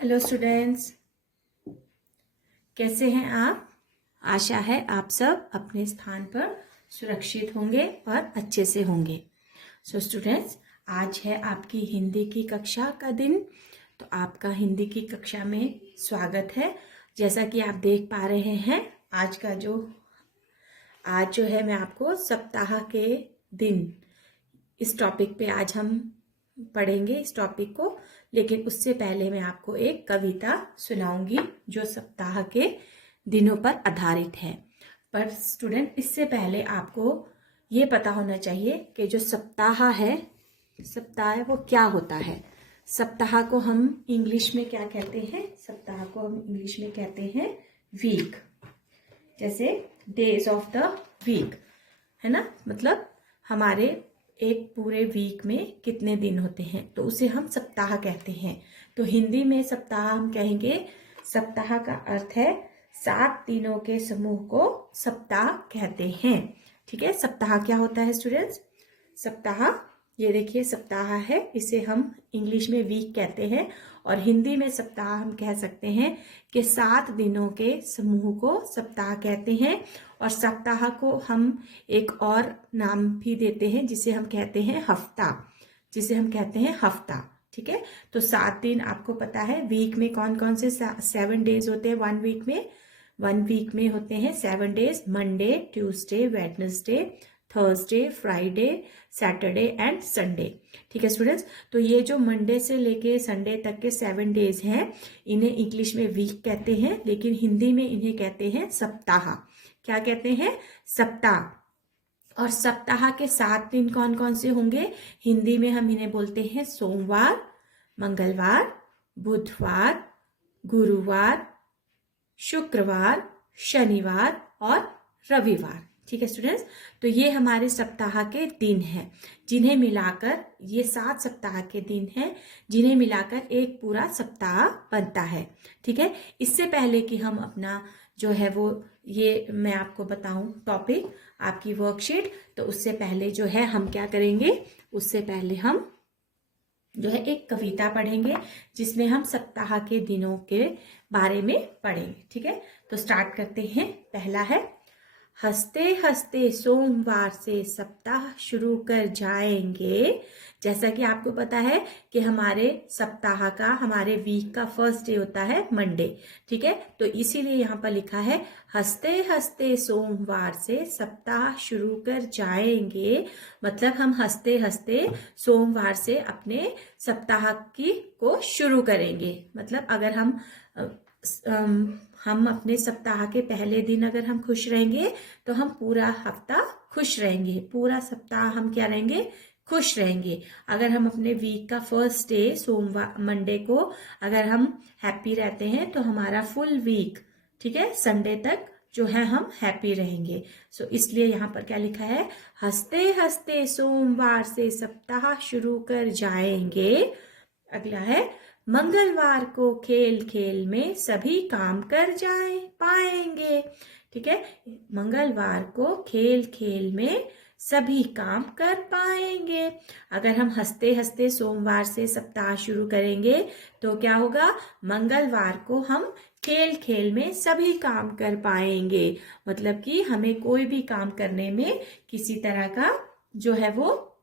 Hello students, कैसे हैं आप। आशा है आप सब अपने स्थान पर सुरक्षित होंगे और अच्छे से होंगे। सो स्टूडेंट्स, आज है आपकी हिंदी की कक्षा का दिन। तो आपका हिंदी की कक्षा में स्वागत है। जैसा कि आप देख पा रहे हैं, आज जो है मैं आपको सप्ताह के दिन इस टॉपिक पे आज हम पढ़ेंगे इस टॉपिक को। लेकिन उससे पहले मैं आपको एक कविता सुनाऊंगी जो सप्ताह के दिनों पर आधारित है। पर स्टूडेंट, इससे पहले आपको ये पता होना चाहिए कि जो सप्ताह है वो क्या होता है। सप्ताह को हम इंग्लिश में क्या कहते हैं? सप्ताह को हम इंग्लिश में कहते हैं वीक। जैसे डेज ऑफ द वीक, है ना। मतलब हमारे एक पूरे वीक में कितने दिन होते हैं, तो उसे हम सप्ताह कहते हैं। तो हिंदी में सप्ताह हम कहेंगे, सप्ताह का अर्थ है 7 दिनों के समूह को सप्ताह कहते हैं। ठीक है, सप्ताह क्या होता है स्टूडेंट्स? सप्ताह, ये देखिए सप्ताह है, इसे हम इंग्लिश में वीक कहते हैं और हिंदी में सप्ताह हम कह सकते हैं कि 7 दिनों के समूह को सप्ताह कहते हैं। और सप्ताह को हम एक और नाम भी देते हैं जिसे हम कहते हैं हफ्ता, ठीक है। तो 7 दिन आपको पता है। वीक में कौन कौन से 7 डेज होते हैं? वन वीक में होते हैं 7 days: Monday, Tuesday, Wednesday, Thursday, Friday, Saturday and Sunday. ठीक है स्टूडेंट्स, तो ये जो मंडे से लेके संडे तक के 7 डेज हैं, इन्हें इंग्लिश में वीक कहते हैं, लेकिन हिंदी में इन्हें कहते हैं सप्ताह। क्या कहते हैं? सप्ताह। और सप्ताह के 7 दिन कौन कौन से होंगे? हिंदी में हम इन्हें बोलते हैं सोमवार, मंगलवार, बुधवार, गुरुवार, शुक्रवार, शनिवार और रविवार। ठीक है स्टूडेंट्स, तो ये हमारे सप्ताह के दिन हैं, जिन्हें मिलाकर ये 7 सप्ताह के दिन हैं, जिन्हें मिलाकर एक पूरा सप्ताह बनता है। ठीक है, इससे पहले कि हम अपना जो है वो ये मैं आपको बताऊं टॉपिक, आपकी वर्कशीट, तो उससे पहले जो है हम क्या करेंगे, उससे पहले हम जो है एक कविता पढ़ेंगे जिसमें हम सप्ताह के दिनों के बारे में पढ़ेंगे। ठीक है, तो स्टार्ट करते हैं। पहला है: हंसते हंसते सोमवार से सप्ताह शुरू कर जाएंगे। जैसा कि आपको पता है कि हमारे सप्ताह का, हमारे वीक का फर्स्ट डे होता है मंडे। ठीक है, तो इसीलिए यहाँ पर लिखा है हंसते हंसते सोमवार से सप्ताह शुरू कर जाएंगे। मतलब हम हंसते हंसते सोमवार से अपने सप्ताह को शुरू करेंगे। मतलब अगर हम अपने सप्ताह के पहले दिन अगर हम खुश रहेंगे तो हम पूरा हफ्ता खुश रहेंगे, पूरा सप्ताह हम क्या रहेंगे? खुश रहेंगे। अगर हम अपने वीक का फर्स्ट डे सोमवार मंडे को अगर हम हैप्पी रहते हैं तो हमारा फुल वीक, ठीक है, संडे तक जो है हम हैप्पी रहेंगे। सो इसलिए यहाँ पर क्या लिखा है? हंसते हंसते सोमवार से सप्ताह शुरू कर जाएंगे। अगला है: मंगलवार को खेल खेल में सभी काम कर जाए पाएंगे। ठीक है, मंगलवार को खेल खेल में सभी काम कर पाएंगे। अगर हम हंसते हंसते सोमवार से सप्ताह शुरू करेंगे तो क्या होगा? मंगलवार को हम खेल खेल में सभी काम कर पाएंगे। मतलब कि हमें कोई भी काम करने में किसी तरह का जो है वो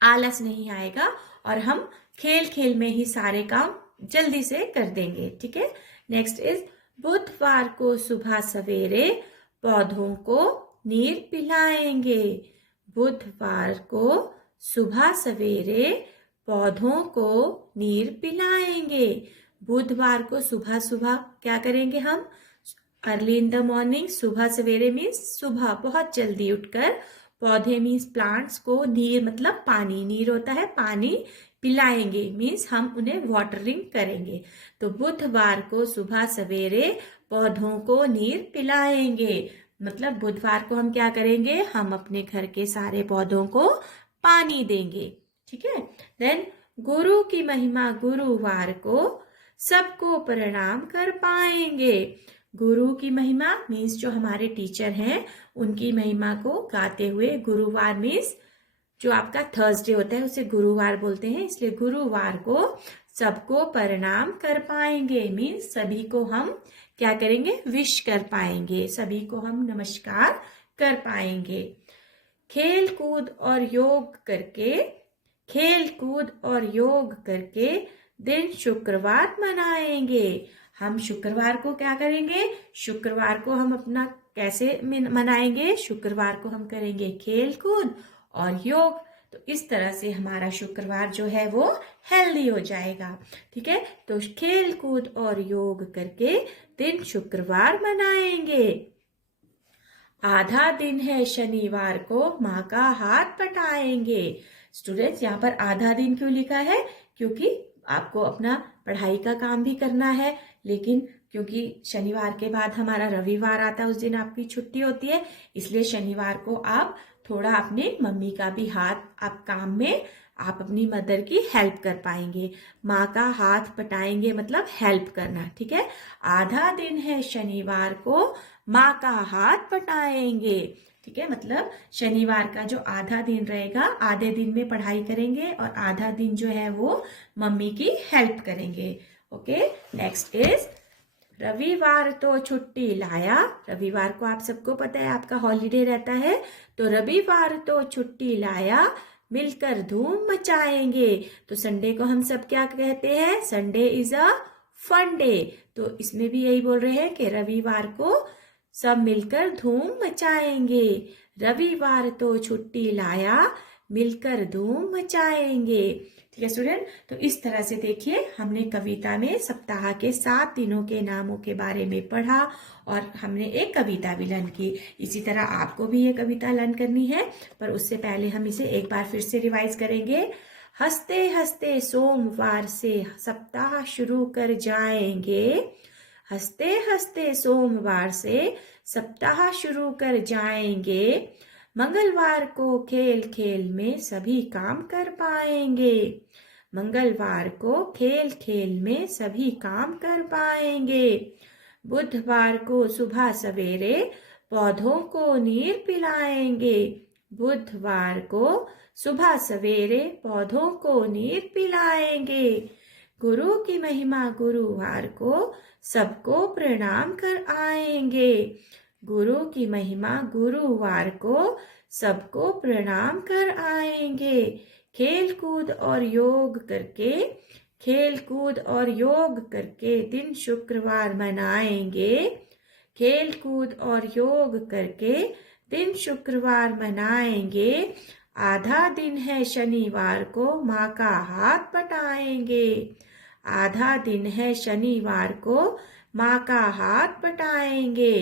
आलस नहीं आएगा और हम खेल खेल में ही सारे काम जल्दी से कर देंगे। ठीक है, नेक्स्ट इज: बुधवार को सुबह सवेरे पौधों को नीर पिलाएंगे। बुधवार को सुबह सवेरे पौधों को नीर पिलाएंगे। बुधवार को सुबह सुबह क्या करेंगे हम? अर्ली इन द मॉर्निंग, सुबह सवेरे मीन्स सुबह बहुत जल्दी उठकर, पौधे मीन्स प्लांट्स को, नीर मतलब पानी, नीर होता है पानी, पिलाएंगे मीन्स हम उन्हें वाटरिंग करेंगे। तो बुधवार को सुबह सवेरे पौधों को नीर पिलाएंगे। मतलब बुधवार को हम क्या करेंगे? हम अपने घर के सारे पौधों को पानी देंगे। ठीक है, देन गुरु की महिमा गुरुवार को सबको प्रणाम कर पाएंगे। गुरु की महिमा मीन्स जो हमारे टीचर हैं उनकी महिमा को गाते हुए, गुरुवार मीन्स जो आपका थर्सडे होता है उसे गुरुवार बोलते हैं, इसलिए गुरुवार को सबको प्रणाम कर पाएंगे। मीन्स सभी को हम क्या करेंगे, विश कर पाएंगे, सभी को हम नमस्कार कर पाएंगे। खेल कूद और योग करके, खेल कूद और योग करके दिन शुक्रवार मनाएंगे। हम शुक्रवार को क्या करेंगे, शुक्रवार को हम अपना कैसे मनाएंगे, शुक्रवार को हम करेंगे खेल कूद और योग। तो इस तरह से हमारा शुक्रवार जो है वो हेल्दी हो जाएगा। ठीक है, तो खेल कूद और योग करके दिन शुक्रवार मनाएंगे। आधा दिन है शनिवार को माँ का हाथ पटाएंगे। स्टूडेंट्स, यहाँ पर आधा दिन क्यों लिखा है, क्योंकि आपको अपना पढ़ाई का काम भी करना है, लेकिन क्योंकि शनिवार के बाद हमारा रविवार आता है, उस दिन आपकी छुट्टी होती है, इसलिए शनिवार को आप थोड़ा अपने मम्मी का भी हाथ आप काम में आप अपनी मदर की हेल्प कर पाएंगे। माँ का हाथ पटाएंगे मतलब हेल्प करना। ठीक है, आधा दिन है शनिवार को माँ का हाथ पटाएंगे। ठीक है, मतलब शनिवार का जो आधा दिन रहेगा, आधे दिन में पढ़ाई करेंगे और आधा दिन जो है वो मम्मी की हेल्प करेंगे। ओके, नेक्स्ट इज रविवार तो छुट्टी लाया। रविवार को आप सबको पता है आपका हॉलीडे रहता है, तो रविवार तो छुट्टी लाया, मिलकर धूम मचाएंगे। तो संडे को हम सब क्या कहते हैं, Sunday is a fun day. तो इसमें भी यही बोल रहे हैं कि रविवार को सब मिलकर धूम मचाएंगे। रविवार तो छुट्टी लाया, मिलकर धूम मचाएंगे। ठीक है स्टूडेंट, तो इस तरह से देखिए हमने कविता में सप्ताह के 7 दिनों के नामों के बारे में पढ़ा और हमने एक कविता भी लर्न की। इसी तरह आपको भी ये कविता लर्न करनी है, पर उससे पहले हम इसे एक बार फिर से रिवाइज करेंगे। हंसते हंसते सोमवार से सप्ताह शुरू कर जाएंगे। हंसते हंसते सोमवार से सप्ताह शुरू कर जाएंगे। मंगलवार को खेल खेल में सभी काम कर पाएंगे। मंगलवार को खेल खेल में सभी काम कर पाएंगे। बुधवार को सुबह सवेरे पौधों को नीर पिलाएंगे। बुधवार को सुबह सवेरे पौधों को नीर पिलाएंगे। गुरु की महिमा गुरुवार को सबको प्रणाम कर आएंगे। गुरु की महिमा गुरुवार को सबको प्रणाम कर आएंगे। खेल कूद और योग करके, खेल कूद और योग करके दिन शुक्रवार मनाएंगे। खेल कूद और योग करके दिन शुक्रवार मनाएंगे। आधा दिन है शनिवार को माँ का हाथ पटाएंगे। आधा दिन है शनिवार को माँ का हाथ पटाएंगे।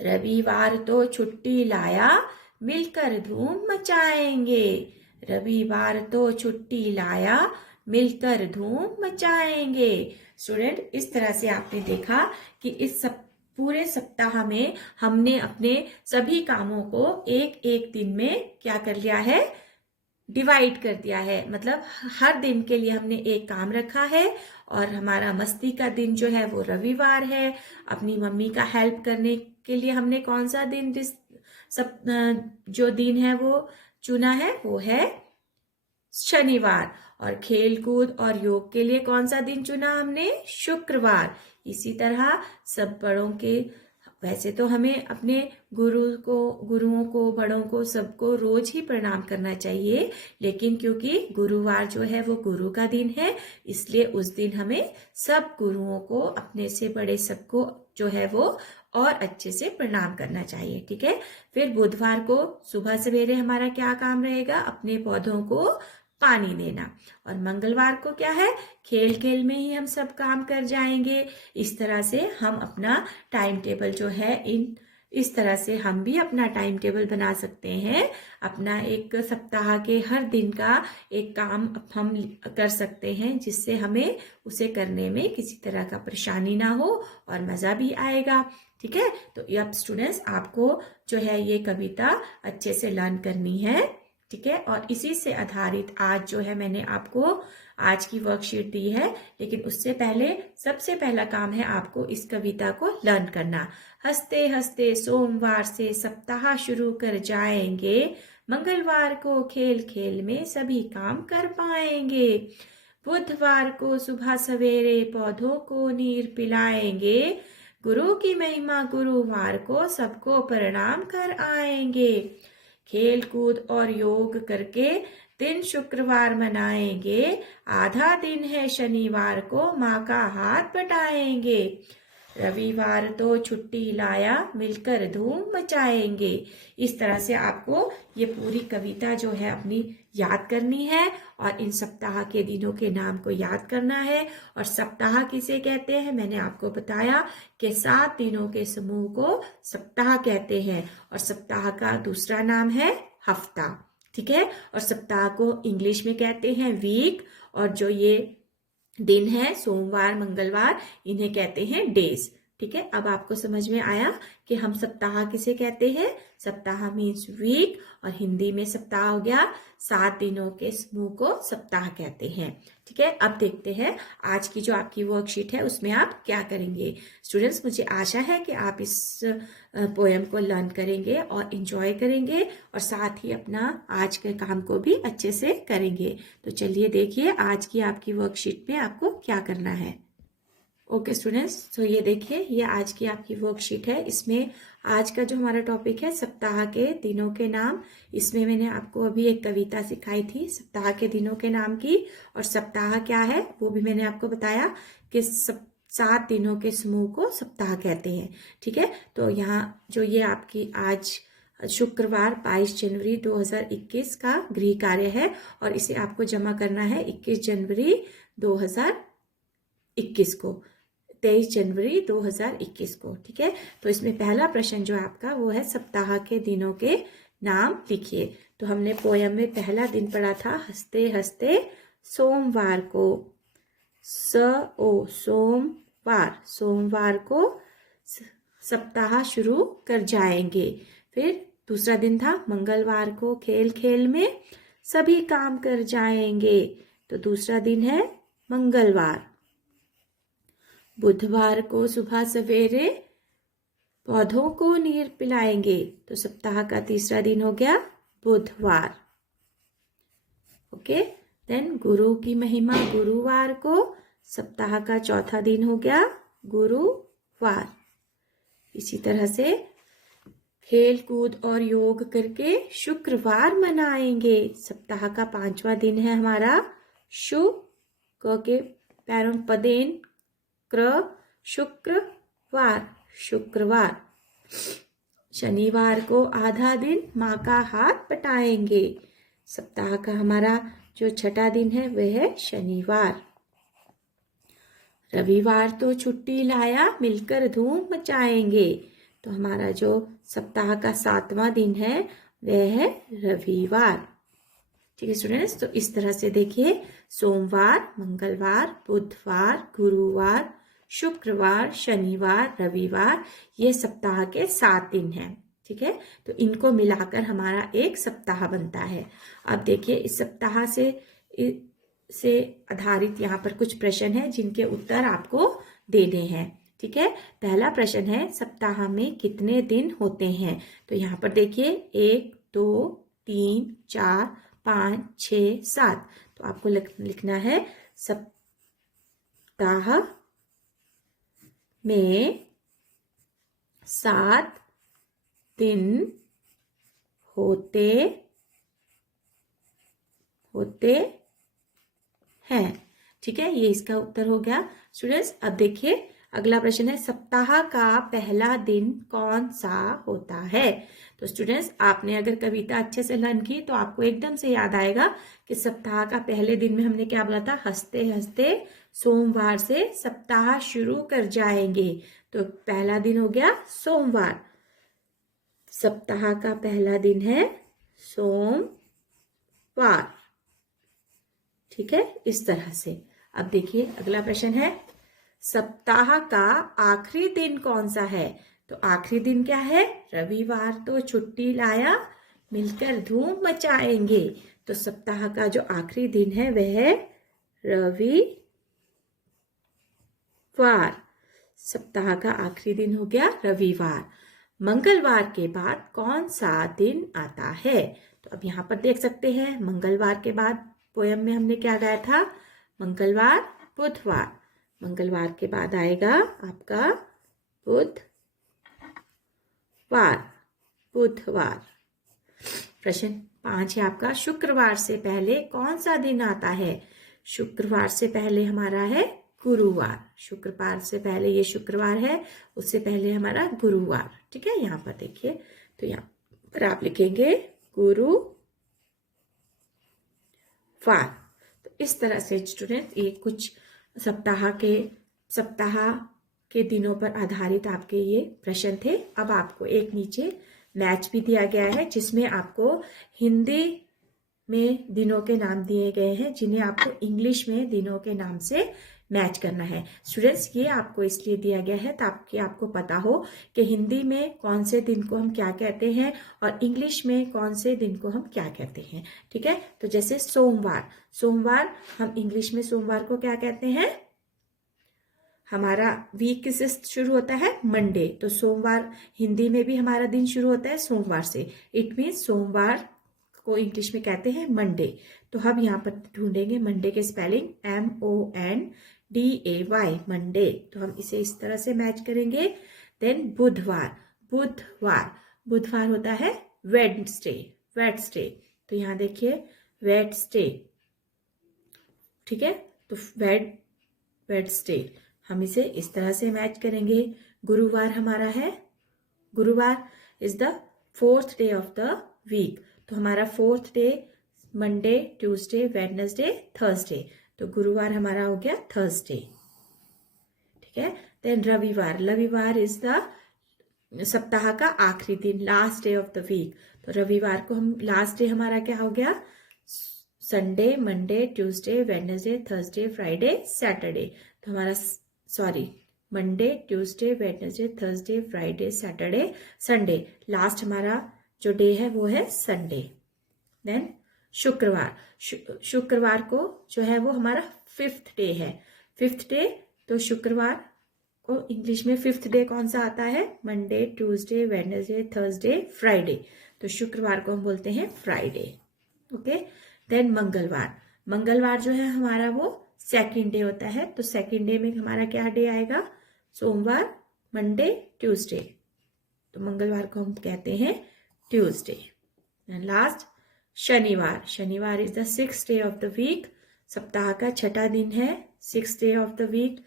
रविवार तो छुट्टी लाया, मिलकर धूम मचाएंगे। रविवार तो छुट्टी लाया, मिलकर धूम मचाएंगे। स्टूडेंट, इस तरह से आपने देखा कि इस पूरे सप्ताह में हमने अपने सभी कामों को एक एक दिन में क्या कर लिया है, डिवाइड कर दिया है। मतलब हर दिन के लिए हमने एक काम रखा है और हमारा मस्ती का दिन जो है वो रविवार है। अपनी मम्मी का हेल्प करने के लिए हमने कौन सा दिन जो दिन है वो चुना है, वो है शनिवार। और खेल कूद और योग के लिए कौन सा दिन चुना हमने, शुक्रवार। इसी तरह सब बड़ों के, वैसे तो हमें अपने गुरुओं को, बड़ों को, सबको रोज ही प्रणाम करना चाहिए, लेकिन क्योंकि गुरुवार जो है वो गुरु का दिन है, इसलिए उस दिन हमें सब गुरुओं को, अपने से बड़े सबको जो है वो और अच्छे से प्रणाम करना चाहिए। ठीक है, फिर बुधवार को सुबह सवेरे हमारा क्या काम रहेगा, अपने पौधों को पानी देना। और मंगलवार को क्या है, खेल खेल में ही हम सब काम कर जाएंगे। इस तरह से हम अपना टाइम टेबल जो है, इस तरह से हम भी अपना टाइम टेबल बना सकते हैं। अपना एक सप्ताह के हर दिन का एक काम हम कर सकते हैं, जिससे हमें उसे करने में किसी तरह का परेशानी ना हो और मज़ा भी आएगा। ठीक है, तो अब स्टूडेंट्स आपको जो है ये कविता अच्छे से लर्न करनी है। ठीक है, और इसी से आधारित आज जो है मैंने आपको आज की वर्कशीट दी है, लेकिन उससे पहले सबसे पहला काम है आपको इस कविता को लर्न करना। हंसते हंसते सोमवार से सप्ताह शुरू कर जाएंगे। मंगलवार को खेल खेल में सभी काम कर पाएंगे। बुधवार को सुबह सवेरे पौधों को नीर पिलाएंगे। गुरु की महिमा गुरुवार को सबको प्रणाम कर आएंगे। खेल कूद और योग करके दिन शुक्रवार मनाएंगे। आधा दिन है शनिवार को माँ का हाथ बटाएंगे। रविवार तो छुट्टी लाया मिलकर धूम मचाएंगे। इस तरह से आपको ये पूरी कविता जो है अपनी याद करनी है और इन सप्ताह के दिनों के नाम को याद करना है। और सप्ताह किसे कहते हैं, मैंने आपको बताया कि 7 दिनों के समूह को सप्ताह कहते हैं और सप्ताह का दूसरा नाम है हफ्ता। ठीक है, और सप्ताह को इंग्लिश में कहते हैं वीक, और जो ये दिन है सोमवार मंगलवार इन्हें कहते हैं डेज। ठीक है, अब आपको समझ में आया कि हम सप्ताह किसे कहते हैं। सप्ताह मीन्स वीक और हिंदी में सप्ताह हो गया 7 दिनों के समूह को सप्ताह कहते हैं। ठीक है, अब देखते हैं आज की जो आपकी वर्कशीट है उसमें आप क्या करेंगे। स्टूडेंट्स, मुझे आशा है कि आप इस पोएम को लर्न करेंगे और इंजॉय करेंगे और साथ ही अपना आज के काम को भी अच्छे से करेंगे। तो चलिए देखिए आज की आपकी वर्कशीट में आपको क्या करना है। ओके स्टूडेंट्स, तो ये देखिए ये आज की आपकी वर्कशीट है। इसमें आज का जो हमारा टॉपिक है सप्ताह के दिनों के नाम, इसमें मैंने आपको अभी एक कविता सिखाई थी सप्ताह के दिनों के नाम की, और सप्ताह क्या है वो भी मैंने आपको बताया कि 7 दिनों के समूह को सप्ताह कहते हैं। ठीक है, तो यहाँ जो ये आपकी आज शुक्रवार 22 जनवरी 2021 का गृह कार्य है और इसे आपको जमा करना है 21 जनवरी 2021 को, 23 जनवरी 2021 को। ठीक है, तो इसमें पहला प्रश्न जो आपका वो है सप्ताह के दिनों के नाम लिखिए। तो हमने पोयम में पहला दिन पढ़ा था हंसते हंसते सोमवार को, सोमवार, सोमवार को सप्ताह शुरू कर जाएंगे। फिर दूसरा दिन था मंगलवार को खेल खेल में सभी काम कर जाएंगे, तो दूसरा दिन है मंगलवार। बुधवार को सुबह सवेरे पौधों को नीर पिलाएंगे, तो सप्ताह का तीसरा दिन हो गया बुधवार। ओके, देन गुरु की महिमा गुरुवार को, सप्ताह का चौथा दिन हो गया गुरुवार। इसी तरह से खेल कूद और योग करके शुक्रवार मनाएंगे, सप्ताह का 5वां दिन है हमारा के पैरों पदेन क्र शुक्रवार, शुक्रवार। शनिवार को आधा दिन माँ का हाथ बटाएंगे, सप्ताह का हमारा जो छठा दिन है वह है शनिवार। रविवार तो छुट्टी लाया मिलकर धूम मचाएंगे, तो हमारा जो सप्ताह का 7वां दिन है वह है रविवार। ठीक है स्टूडेंट्स, तो इस तरह से देखिए सोमवार मंगलवार बुधवार गुरुवार शुक्रवार शनिवार रविवार ये सप्ताह के 7 दिन हैं। ठीक है, तो इनको मिलाकर हमारा एक सप्ताह बनता है। अब देखिए इस सप्ताह से आधारित यहाँ पर कुछ प्रश्न हैं जिनके उत्तर आपको देने हैं। ठीक है, पहला प्रश्न है सप्ताह में कितने दिन होते हैं। तो यहाँ पर देखिए 1 2 3 4 5 6 7, तो आपको लिखना है सप्ताह में 7 दिन होते हैं। ठीक है, ये इसका उत्तर हो गया स्टूडेंट्स। अब देखिए अगला प्रश्न है सप्ताह का पहला दिन कौन सा होता है। तो स्टूडेंट्स आपने अगर कविता अच्छे से लर्न की तो आपको एकदम से याद आएगा कि सप्ताह का पहले दिन में हमने क्या बोला था, हंसते हंसते सोमवार से सप्ताह शुरू कर जाएंगे। तो पहला दिन हो गया सोमवार, सप्ताह का पहला दिन है सोमवार। ठीक है, इस तरह से। अब देखिए अगला प्रश्न है सप्ताह का आखिरी दिन कौन सा है। तो आखिरी दिन क्या है, रविवार तो छुट्टी लाया मिलकर धूम मचाएंगे, तो सप्ताह का जो आखिरी दिन है वह है रविवार। सप्ताह का आखिरी दिन हो गया रविवार। मंगलवार के बाद कौन सा दिन आता है। तो अब यहाँ पर देख सकते हैं मंगलवार के बाद पोयम में हमने क्या गाया था, मंगलवार, बुधवार। मंगलवार के बाद आएगा आपका बुधवार। प्रश्न 5 है आपका, शुक्रवार से पहले कौन सा दिन आता है? शुक्रवार से पहले हमारा है गुरुवार। शुक्रवार से पहले ये शुक्रवार है, उससे पहले हमारा गुरुवार। ठीक है, यहाँ पर देखिए, तो यहाँ पर आप लिखेंगे गुरुवार। तो इस तरह से स्टूडेंट ये कुछ सप्ताह के दिनों पर आधारित आपके ये प्रश्न थे। अब आपको एक नीचे मैच भी दिया गया है जिसमें आपको हिंदी में दिनों के नाम दिए गए हैं जिन्हें आपको इंग्लिश में दिनों के नाम से मैच करना है। स्टूडेंट्स, ये आपको इसलिए दिया गया है ताकि आपको पता हो कि हिंदी में कौन से दिन को हम क्या कहते हैं और इंग्लिश में कौन से दिन को हम क्या कहते हैं। ठीक है, तो जैसे सोमवार हम इंग्लिश में सोमवार को क्या कहते हैं? हमारा वीक किससे शुरू होता है? मंडे। तो सोमवार हिंदी में भी हमारा दिन शुरू होता है सोमवार से। इट मीन्स सोमवार को इंग्लिश में कहते हैं मंडे। तो हम यहाँ पर ढूंढेंगे मंडे के स्पेलिंग MONDAY, मंडे। तो हम इसे इस तरह से मैच करेंगे। देन बुधवार होता है वेडनेसडे। तो यहाँ देखिए वेडनेसडे। ठीक है, तो वेडनेसडे हम इसे इस तरह से मैच करेंगे। गुरुवार is the 4th day of the week. तो हमारा 4th day Monday, Tuesday, Wednesday, Thursday. तो गुरुवार हमारा हो गया थर्सडे। ठीक है, देन रविवार इज द सप्ताह का आखिरी दिन, last day of the week. तो रविवार को हम लास्ट डे हमारा क्या हो गया? Sunday, Monday, Tuesday, Wednesday, Thursday, Friday, Saturday. तो हमारा Monday, Tuesday, Wednesday, Thursday, Friday, Saturday, Sunday. Last हमारा जो डे है वो है संडे। देन शुक्रवार को जो है वो हमारा 5th डे है। 5th डे, तो शुक्रवार को इंग्लिश में 5th डे कौन सा आता है? Monday, Tuesday, Wednesday, Thursday, Friday. तो शुक्रवार को हम बोलते हैं फ्राइडे। ओके, देन मंगलवार जो है हमारा वो 2nd डे होता है। तो 2nd डे में हमारा क्या डे आएगा? सोमवार, मंडे, ट्यूसडे। तो मंगलवार को हम कहते हैं ट्यूसडे। एंड लास्ट शनिवार is the 6th day of the week. सप्ताह का 6ठा दिन है। 6th day of the week,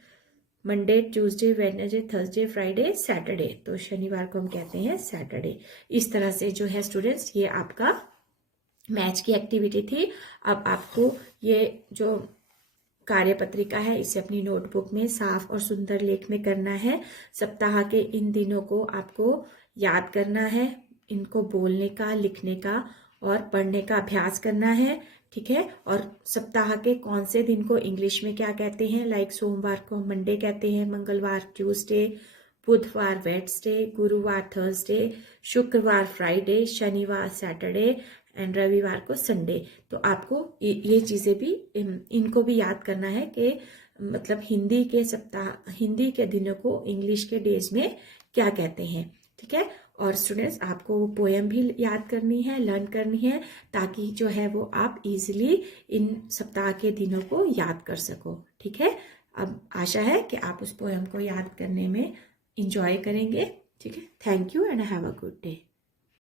Monday, Tuesday, Wednesday, Thursday, Friday, Saturday. तो शनिवार को हम कहते हैं सैटरडे। इस तरह से जो है स्टूडेंट्स, ये आपका मैच की एक्टिविटी थी। अब आपको ये जो कार्यपत्रिका है इसे अपनी नोटबुक में साफ और सुंदर लेख में करना है। सप्ताह के इन दिनों को आपको याद करना है, इनको बोलने का, लिखने का और पढ़ने का अभ्यास करना है। ठीक है, और सप्ताह के कौन से दिन को इंग्लिश में क्या कहते हैं? लाइक सोमवार को मंडे कहते हैं, मंगलवार ट्यूसडे, बुधवार वेडनेसडे, गुरुवार थर्सडे, शुक्रवार फ्राइडे, शनिवार सैटरडे एंड रविवार को संडे। तो आपको ये चीज़ें भी, इनको भी याद करना है कि मतलब हिंदी के दिनों को इंग्लिश के डेज में क्या कहते हैं। ठीक है, और स्टूडेंट्स आपको वो पोएम भी याद करनी है, लर्न करनी है, ताकि जो है वो आप इजीली इन सप्ताह के दिनों को याद कर सको। ठीक है, अब आशा है कि आप उस पोएम को याद करने में इंजॉय करेंगे। ठीक है, thank you and have a good day.